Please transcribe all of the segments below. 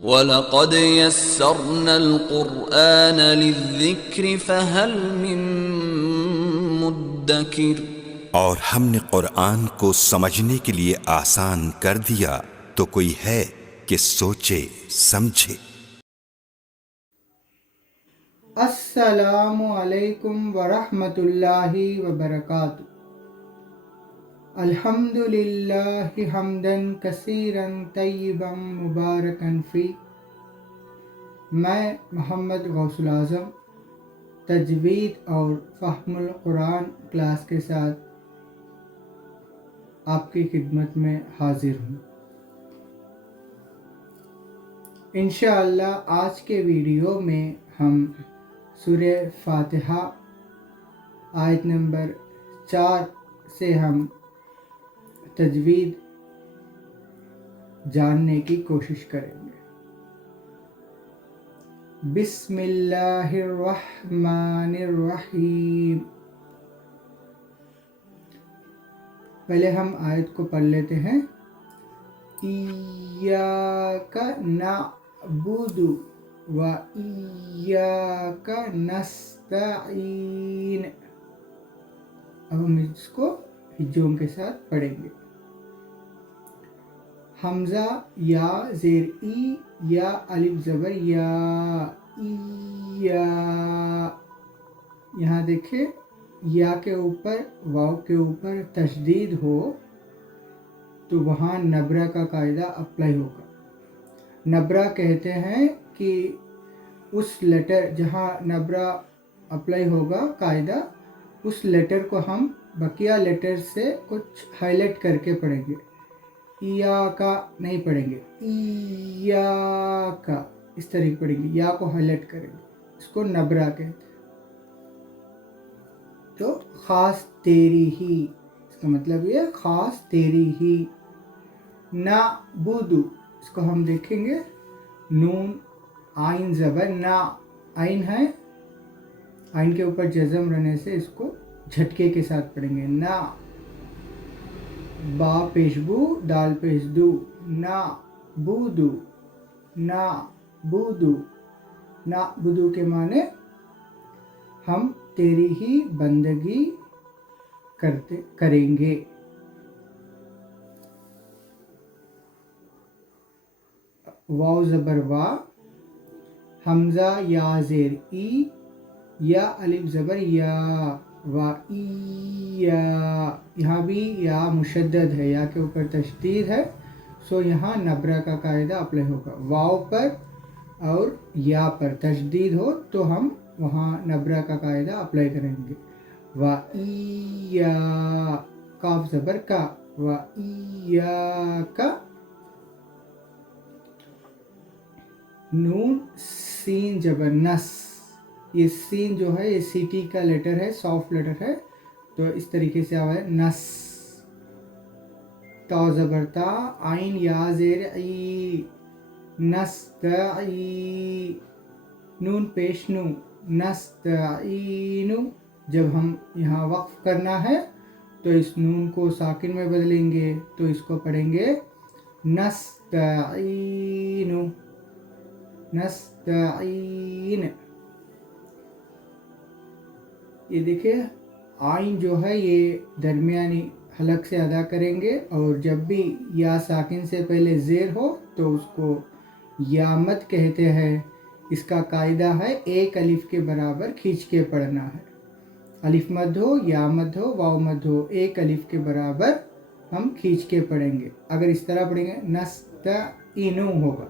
وَلَقَدْ يَسَّرْنَا الْقُرْآنَ لِلذِّكْرِ فَهَلْ مِن مُّدَّكِرٍ۔ اور ہم نے قرآن کو سمجھنے کے لیے آسان کر دیا، تو کوئی ہے کہ سوچے سمجھے۔ السلام علیکم ورحمۃ اللہ وبرکاتہ۔ الحمد للہ حمداً کثیراً طیباً مبارکاً فی۔ میں محمد غوث الاعظم تجوید اور فہم القرآن کلاس کے ساتھ آپ کی خدمت میں حاضر ہوں۔ انشاءاللہ آج کے ویڈیو میں ہم سورہ فاتحہ آیت نمبر 4 سے ہم تجوید جاننے کی کوشش کریں گے۔ بسم اللہ الرحمن الرحیم۔ پہلے ہم آیت کو پڑھ لیتے ہیں۔ ایاک نعبد و ایاک نستعین۔ اب ہم اس کو ہجوم کے ساتھ پڑھیں گے۔ حمزہ یا زیر ای، یا الف زبر یا، ایا۔ یہاں دیکھیں یا کے اوپر واو کے اوپر تشدید ہو تو وہاں نبرہ کا قاعدہ اپلائی ہوگا۔ نبرہ کہتے ہیں کہ اس لیٹر جہاں نبرہ اپلائی ہوگا قاعدہ، اس لیٹر کو ہم بقیہ لیٹر سے کچھ ہائی لائٹ کر کے پڑھیں گے۔ یا کا نہیں پڑھیں گے، یا کا اس طریقے پڑھیں گے، یا کو ہائی لائٹ کریں گے، اس کو نبرہ کہتے ہیں۔ تو خاص تیری ہی، اس کا مطلب یہ خاص تیری ہی۔ نعبدو، اس کو ہم دیکھیں گے، نون آئین زبر نا، آئین ہے، آئین کے اوپر جزم رہنے سے اس کو جھٹکے کے ساتھ پڑھیں گے۔ نا، با پیش بو، دال پیش دو، نا بودو، نا بودو۔ نا بودو کے معنی ہم تیری ہی بندگی کریں گے۔ واو زبر وا، حمزہ یا زیر ای، یا الف زبر یا، و ایا۔ یہاں بھی یا مشدد ہے، یا کے اوپر تشدید ہے، سو یہاں نبرہ کا قاعدہ اپلائی ہوگا۔ واو پر اور یا پر تشدید ہو تو ہم وہاں نبرہ کا قاعدہ اپلائی کریں گے۔ و ایا، کاف زبر کا، و ایاک۔ نون سین زبر نس، یہ سین جو ہے یہ سی ٹی کا لیٹر ہے، سافٹ لیٹر ہے، تو اس طریقے سے آوا ہے نس۔ تا زبر تا، عین یا زیر ای، نستعی۔ نون پیش نو، نستعین۔ جب ہم یہاں وقف کرنا ہے تو اس نون کو ساکن میں بدلیں گے، تو اس کو پڑھیں گے نستعین، نستعین۔ یہ دیکھیں آئین جو ہے یہ درمیانی حلق سے ادا کریں گے، اور جب بھی یا ساکن سے پہلے زیر ہو تو اس کو یا مد کہتے ہیں۔ اس کا قاعدہ ہے ایک الف کے برابر کھینچ کے پڑھنا ہے۔ الف مد ہو، یا مد ہو، واو مد ہو، ایک الف کے برابر ہم کھینچ کے پڑھیں گے۔ اگر اس طرح پڑھیں گے نستعینو ہوگا،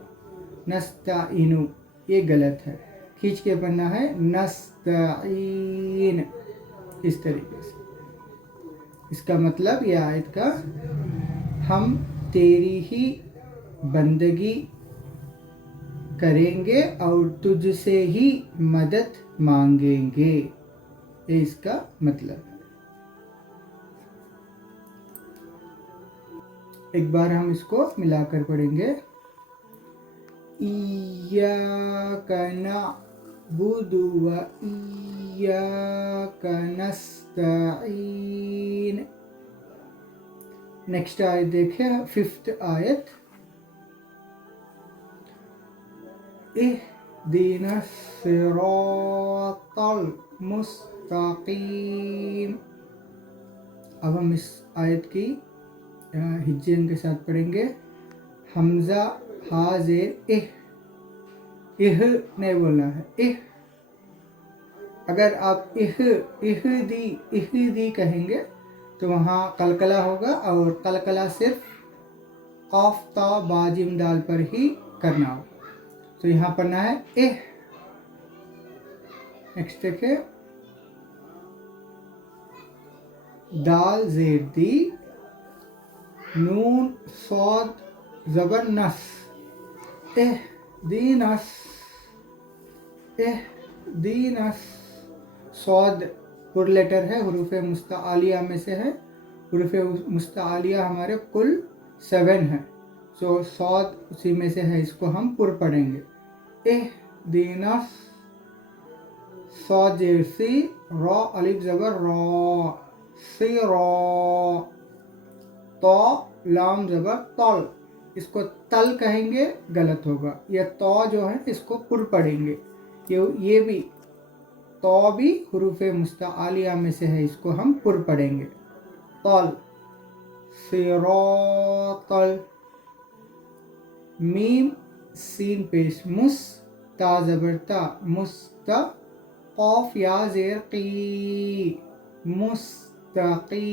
نستعینو، یہ غلط ہے، کھینچ کے پڑھنا ہے نستعین، اس طریقے سے۔ اس کا مطلب یہ آیت کا، ہم تیری ہی بندگی کریں گے اور تجھ سے ہی مدد مانگیں گے، یہ اس کا مطلب ہے۔ ایک بار ہم اس کو ملا کر پڑھیں گے۔ ایاک نعبد و ایاک نستعین۔ نیکسٹ آیت دیکھیں، 5th آیت۔ اهدنا الصراط المستقیم. اب ہم اس آیت کی ہجین کے ساتھ پڑھیں گے. حمزہ ہا زیر نہیں بولنا ہے. اگر آپ اہدی کہیں گے تو وہاں قلقلہ ہوگا، اور قلقلہ صرف قاف تا با جیم دال پر ہی کرنا ہوگا. تو یہاں پڑھنا ہے نیکسٹ دیکھیں، دال زیر دی، نون صاد زبر نس، اہدینس، اہدینس. صاد پر لیٹر ہے، حروف مستعالیہ میں سے ہے. حروف مستعالیہ ہمارے کل 7 ہیں، سو صاد اسی میں سے ہے، اس کو ہم پر پڑھیں گے. اہدینس، صاد زیر سی، را الف زبر را، سی را، تو لام زبر تل. اس کو تل کہیں گے غلط ہوگا. یہ تو جو ہے اس کو پر پڑھیں گے. یہ بھی تو بھی حروف مستعالیہ میں سے ہے، اس کو ہم پر پڑھیں گے. تل، صراطل. میم سین پیش مس، تا زبر تا، مستا. قاف یا زیر قی، مستقی.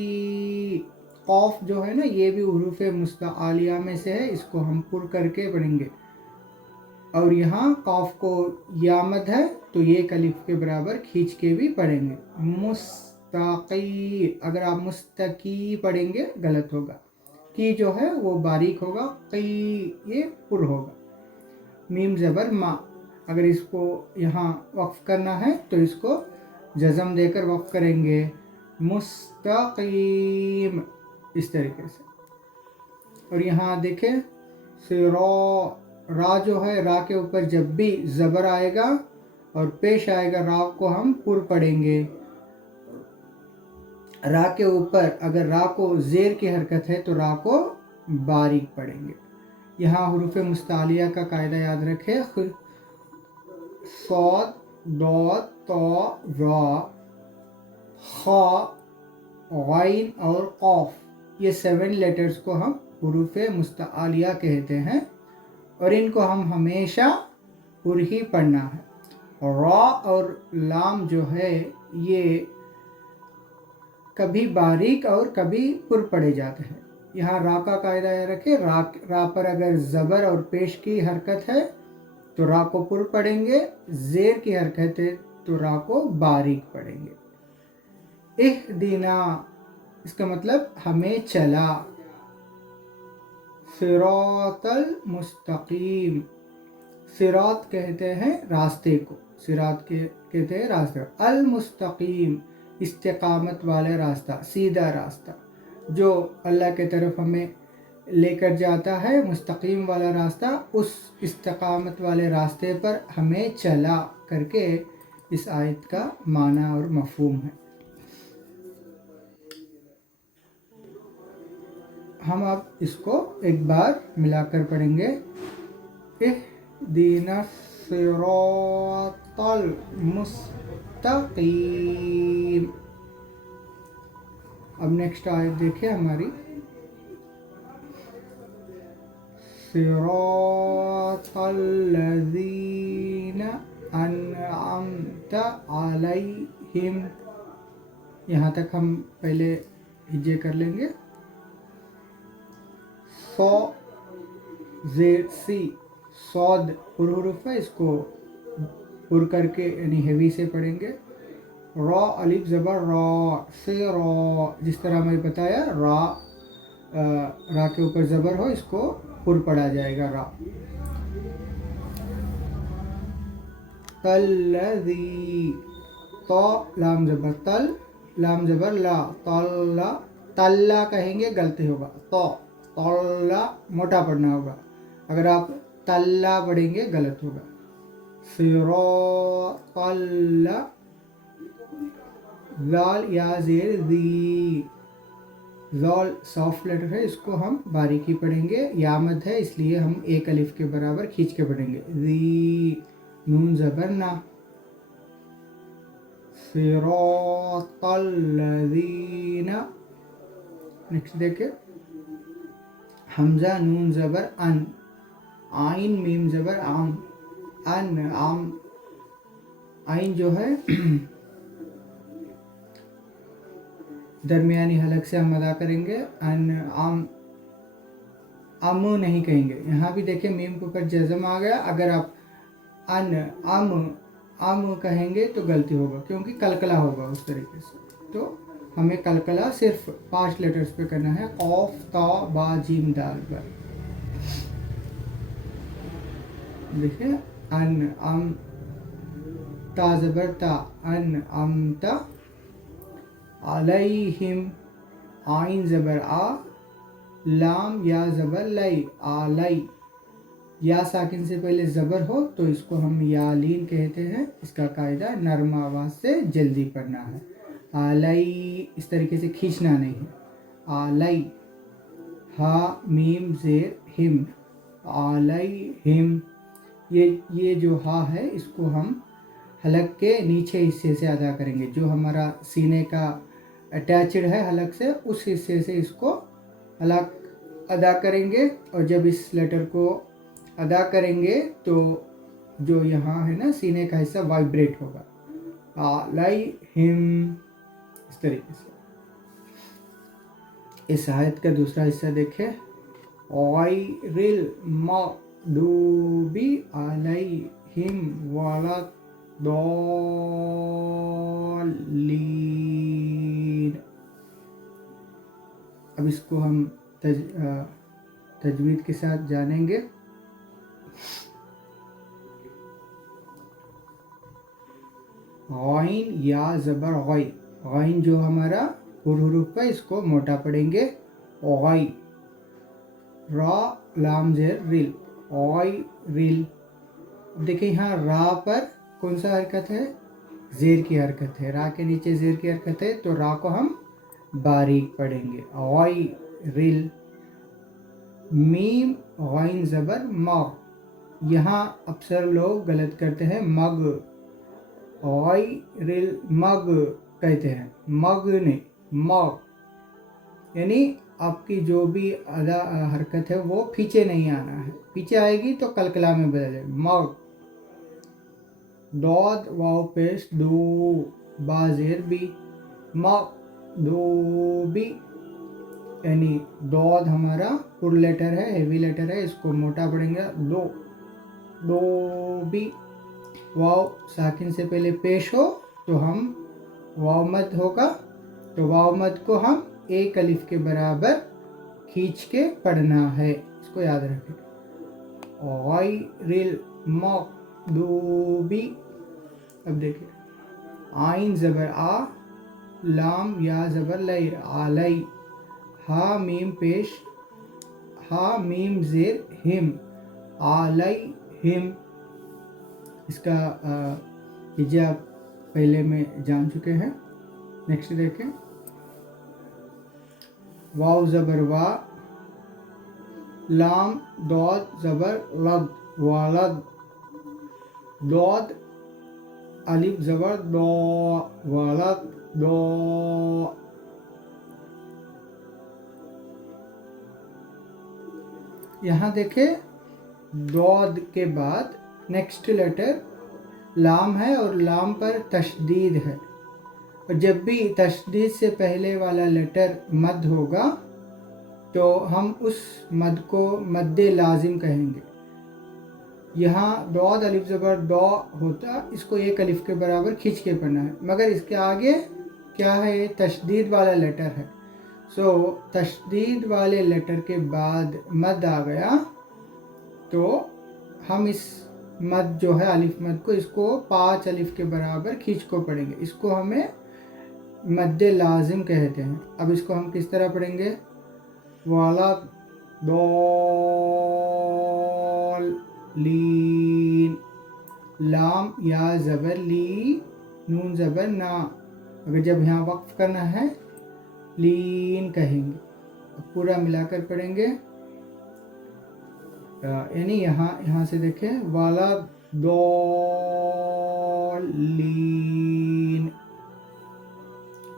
قاف جو ہے نا یہ بھی حروف مستعالیہ میں سے ہے، اس کو ہم پر کر کے پڑھیں گے. اور یہاں قاف کو یا مد ہے تو یہ الف کے برابر کھینچ کے بھی پڑھیں گے. مستقی. اگر آپ مستقی پڑھیں گے غلط ہوگا. کی جو ہے وہ باریک ہوگا، قی یہ پر ہوگا. میم زبر ما. اگر اس کو یہاں وقف کرنا ہے تو اس کو جزم دے کر وقف کریں گے. مستقیم، اس طریقے سے. اور یہاں دیکھیں را جو ہے، را کے اوپر جب بھی زبر آئے گا اور پیش آئے گا، را کو ہم پر پڑھیں گے. را کے اوپر اگر را کو زیر کی حرکت ہے تو را کو باریک پڑھیں گے. یہاں حروف مستعلیہ کا قاعدہ یاد رکھے. صاد، ضاد، طا، را، خا، غین اور قاف، یہ 7 لیٹرز کو ہم حروف مستعلیہ کہتے ہیں، اور ان کو ہم ہمیشہ پر ہی پڑھنا ہے. را اور لام جو ہے یہ کبھی باریک اور کبھی پر پڑھے جاتے ہیں. یہاں را کا قاعدہ یہ رکھے، را پر اگر زبر اور پیش کی حرکت ہے تو را کو پر پڑھیں گے، زیر کی حرکت ہے تو را کو باریک پڑھیں گے. اہدنا، اس کا مطلب ہمیں چلا. صراط المستقیم. صراط کہتے ہیں راستے کو، صراط کہتے ہیں راستے. المستقیم، استقامت والا راستہ، سیدھا راستہ جو اللہ کی طرف ہمیں لے کر جاتا ہے. مستقیم والا راستہ، اس استقامت والے راستے پر ہمیں چلا کر کے اس آیت کا معنی اور مفہوم ہے. ہم اب اس کو ایک بار ملا کر پڑھیں گے. اہدنا الصراط المستقیم. اب نیکسٹ آیت دیکھیں ہماری. صراط الذین انعمت علیہم. یہاں تک ہم پہلے ہجے کر لیں گے. صا زیر سی، صاد پر حروف ہے، اس کو پر کر کے یعنی ہیوی سے پڑھیں گے. را الف زبر را، سے را. جس طرح میں بتایا را کے اوپر زبر ہو اس کو پر پڑھا جائے گا. را. تلذی، تو لام زبر تل، لام زبر لا، تلا. تلا کہیں گے غلطی ہوگا. تو تلا موٹا پڑھنا ہوگا. اگر آپ تلا پڑھیں گے غلط ہوگا. صراط اللہ، ذال یا زیر ذی، ज़ॉल सॉफ्ट लेटर है, इसको हम बारीकी पढ़ेंगे। या मद है इसलिए हम एक अलिफ के बराबर खींच के पढ़ेंगे। ज़ी, नून ज़बर ना, सिरातल लज़ीना। नेक्स्ट देखे, हमज़ा नून ज़बर अन, आइन मीम ज़बर आम, अन आम। आइन जो है दरमियानी हलक से हम अदा करेंगे, अन आम, अम नहीं कहेंगे। यहाँ भी देखें मीम के ऊपर जज़म आ गया। अगर आप अन अम कहेंगे तो गलती होगा, क्योंकि कलकला होगा उस तरीके से। तो हमें कलकला सिर्फ 5 लेटर्स पे करना है, कौफ ता बा जीम दाल पर। देखिए, अन अम, ता ज़बर ता, अन अमता, अलैहिम, आइन ज़बर आ, लाम या ज़बर लाई, आलाई। या साकिन से पहले ज़बर हो तो इसको हम यालीन कहते हैं। इसका कायदा नरम आवाज़ से जल्दी पढ़ना है। आलाई इस तरीके से खींचना नहीं है। आलाई, हा मीम ज़ेर हिम, आलाई हिम। ये जो हा है इसको हम हलक के नीचे हिस्से से अदा करेंगे। जो हमारा सीने का अटैच्ड है हलक से, उस हिस्से से इसको हलक अदा करेंगे। और जब इस लेटर को अदा करेंगे तो जो यहाँ है ना सीने का हिस्सा वाइब्रेट होगा। आलाई हिम, इस तरीके से। इस आयत का दूसरा हिस्सा देखें, गैरिल मग़दूबी अलैहिम वलद्दॉल्लीन। अब इसको हम तजवीद के साथ जानेंगे। गैन या ज़बर गै, गैन जो हमारा हुरूफ है इसको मोटा पढ़ेंगे, गै। रा लाम ज़ेर रिल, गै रिल। देखिए यहाँ रा पर कौन सा हरकत है, ज़ेर की हरकत है। रा के नीचे ज़ेर की हरकत है, तो रा को हम बारीक पढ़ेंगे, गै रिल। मीम गैन ज़बर मग, यहाँ अक्सर लोग गलत करते हैं, मग, गैरिल मग कहते हैं, मग नहीं, मग। यानी आपकी जो भी अदा हरकत है वो पीछे नहीं आना है, पीछे आएगी तो कलकला में बदल जाएगी। मग, दौद वाव पेश दो, बाज़ेर बी, मग दो बी। यानी दौद हमारा पुर लेटर है, हेवी लेटर है, इसको मोटा पढ़ेंगे, दो, दो बी। वाव साकिन से पहले पेश हो तो हम वाव मद होगा, तो वाव मद को हम एक अलिफ के बराबर खींच के पढ़ना है, इसको याद रखें। गैरिल मग़दूबी। अब देखिए, आइन ज़बर आ, लाम या ज़बर लै, आलै। हा मीम पेश, हा मीम ज़ेर हिम, आलै हिम। इसका हिजा पहले में जान चुके हैं। नेक्स्ट देखें, वाव ज़बर वा, लाम दौद ज़बर लद, वालद। दौद अलिफ ज़बर दो, वालद दो। यहाँ देखें, दौद के बाद नेक्स्ट लेटर लाम है और लाम पर तशदीद है। और जब भी तशदीद से पहले वाला लेटर मद होगा तो हम उस मद को मद्दे लाजिम कहेंगे। यहाँ दौद अलिफ ज़बर दो होता, इसको एक अलिफ के बराबर खींच के पढ़ना है, मगर इसके आगे क्या है, ये तशदीद वाला लेटर है। सो तशदीद वाले लेटर के बाद मद आ गया तो हम इस मद जो है अलिफ मद को, इसको 5 अलिफ के बराबर खींच को पढ़ेंगे। इसको हमें मद्दे लाजिम कहते हैं। अब इसको हम किस तरह पढ़ेंगे, वाला दौलीन, लाम या ज़बर ली, नून ज़बर ना। अगर जब यहाँ वक्फ करना है लीन कहेंगे। पूरा मिलाकर पढ़ेंगे। यानी यहाँ से देखें, वाला दौलीन।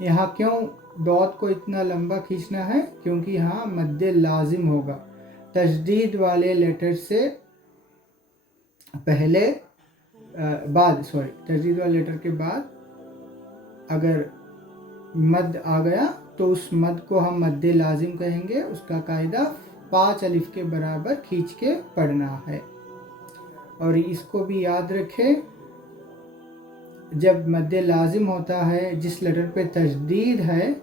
यहाँ क्यों दौद को इतना लंबा खींचना है? क्योंकि यहाँ मद्द लाजिम होगा। तशदीद वाले लेटर से पहले तशदीद वाले लेटर के बाद अगर मद आ गया तो उस मद को हम मद्द लाजिम कहेंगे। उसका कायदा 5 अलिफ के बराबर खींच के पढ़ना है। और इसको भी याद रखें, जब मद्द लाजिम होता है, जिस लेटर पे तशदीद है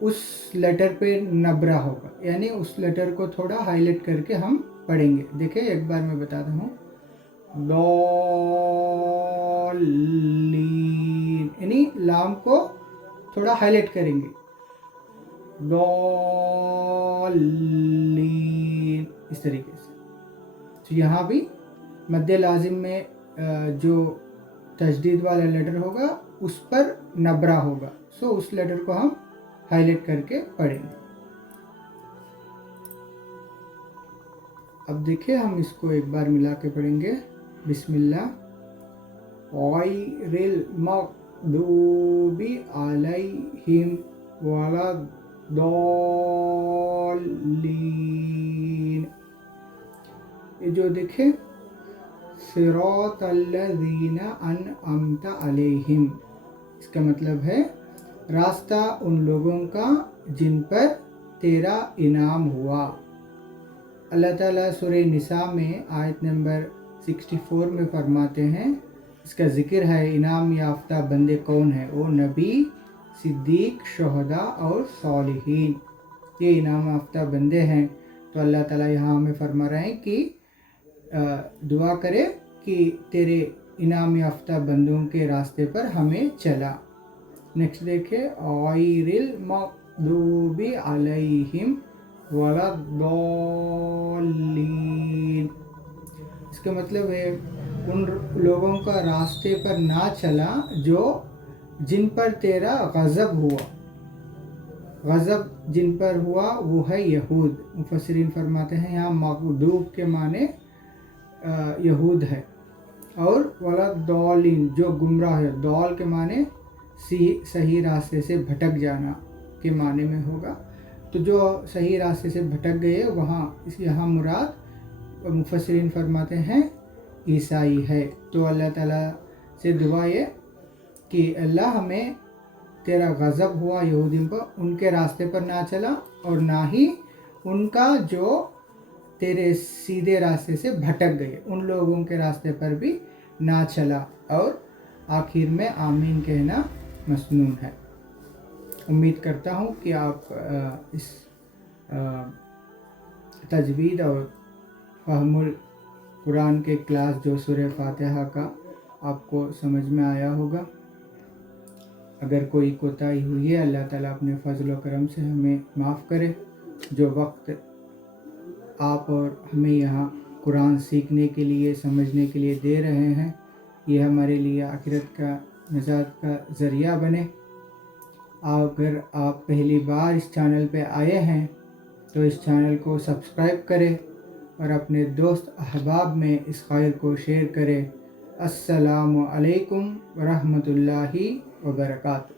उस लेटर पे नबरा होगा, यानी उस लेटर को थोड़ा हाईलाइट करके हम पढ़ेंगे। देखिए एक बार मैं बताता हूँ, दौलीन, यानी लाम को थोड़ा हाईलाइट करेंगे, दौलीन, इस तरीके से। तो यहाँ भी मद्द लाजिम में जो तशदीद वाला लेटर होगा उस पर नबरा होगा, सो उस लेटर को हम हाईलाइट करके पढ़ेंगे। अब देखिए हम इसको एक बार मिला के पढ़ेंगे। बिस्मिल्लाह। गैरिल मग़दूबी अलैहिम वलद्दौलीन। ये जो देखें, सिरातल्लज़ीना अनअमता अलैहिम, इसका मतलब है रास्ता उन लोगों का जिन पर तेरा इनाम हुआ। अल्लाह ताला सूरह निसा में आयत नंबर 64 में फरमाते हैं, इसका ज़िक्र है इनाम याफ्ता बंदे कौन है, वो नबी, सिद्दीक, शुहदा और सालिहीन, ये इनाम याफ्ता बंदे हैं। तो अल्लाह ताला यहाँ हमें फरमा रहे हैं कि दुआ करे कि तेरे इनाम याफ्ता बंदों के रास्ते पर हमें चला। नेक्स्ट देखिए, गैरिल मग़दूबी अलैहिम वलद्दौलीन, इसका मतलब है उन लोगों का रास्ते पर ना चला जो जिन पर तेरा गज़ब हुआ। गज़ब जिन पर हुआ वो है यहूद। मुफस्सिरीन फरमाते हैं यहाँ मग़दूब के माने यहूद है, और वलद्दौलीन जो गुमराह है, दौल के माने सही रास्ते से भटक जाना के माने में होगा। तो जो सही रास्ते से भटक गए यहाँ मुराद मुफस्सिरीन फरमाते हैं ईसाई है। तो अल्लाह ताला से दुआ ये कि अल्लाह हमें तेरा गज़ब हुआ यहूदियों पर, उनके रास्ते पर ना चला, और ना ही उनका जो तेरे सीधे रास्ते से भटक गए उन लोगों के रास्ते पर भी ना चला। और आखिर में आमीन कहना मसनून है। उम्मीद करता हूँ कि आप इस तजवीद और फ़हमुल कुरान के क्लास जो सूरह फातिहा का आपको समझ में आया होगा। अगर कोई कोताही हुई है, अल्लाह ताला अपने फजल व करम से हमें माफ़ करे। जो वक्त आप और हमें यहाँ कुरान सीखने के लिए, समझने के लिए दे रहे हैं, ये हमारे लिए आखिरत का निजात का ज़रिया बने। अगर आप पहली बार इस चैनल पे आए हैं तो इस चैनल को सब्सक्राइब करें और अपने दोस्त अहबाब में इस खैर को शेयर करें। अस्सलामु अलैकुम व रहमतुल्लाहि व बरकातुहू।